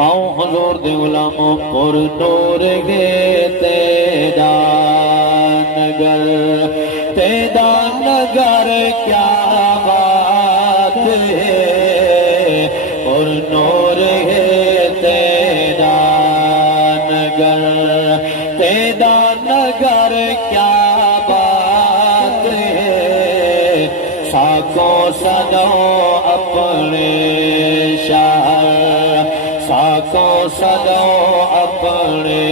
آؤ حضور دے غلاموں پر نور گے تیرا نگر کیا بات ہے اور نور ہے تیرا نگر کیا بات ہے ساکوں صدوں اپنے شہر ساکوں صدوں اپنے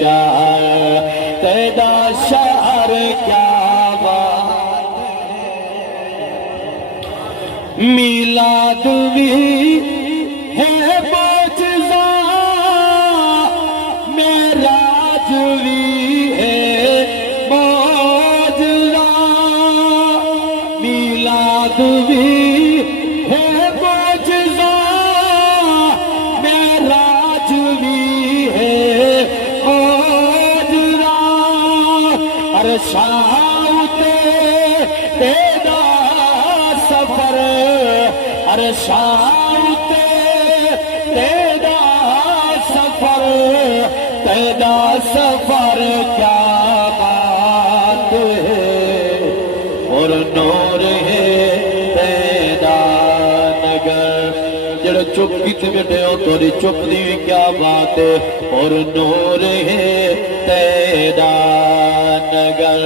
شہر تیرا شہر کیا بات میلاد بھی ہے معجزہ معراج بھی ہے معجزہ میلاد بھی ہے معجزہ معراج بھی ہے معجزہ ہر شام تیرا سفر ہر شام تیرا سفر کیا بات ہے اور نور ہے تیرا نگر جڑا چپ کیتے بیٹھے ہو توری چپ دی کیا بات ہے اور نور ہے تیرا نگر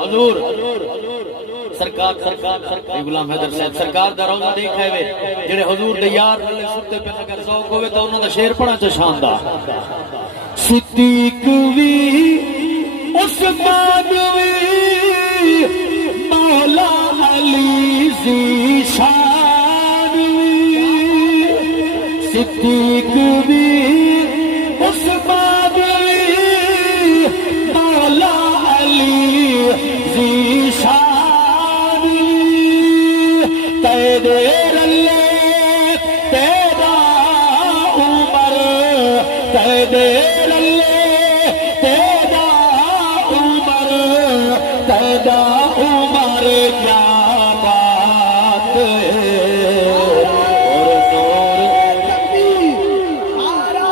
حضور سرکار غلام حیدر صاحب سرکار دا روضہ دیکھے وے جڑے حضور دے یار نالے ستے پہ اگر ذوق ہوئے تو انہاں دا شعر پڑھا چا شاندار صدیق وی عثمان وی مولا علی ذی شان وی صدیق وی عثمان وی مولا علی ذی شان تیرے رلے تیرا عمر تیرے رلے تیرا عمر تیرا عمر کیا بات ہے اور نور نعرہ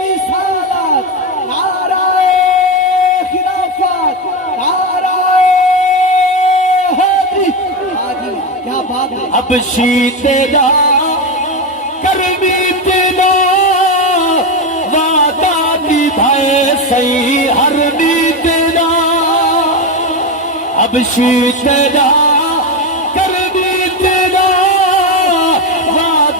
رسالت نعرہ خلافت نعرہ حیدری کیا بات ہے حبشی تیرا کرمی تیرا وعدہ نبھائے صحیح ہر تیرا حبشی تیرا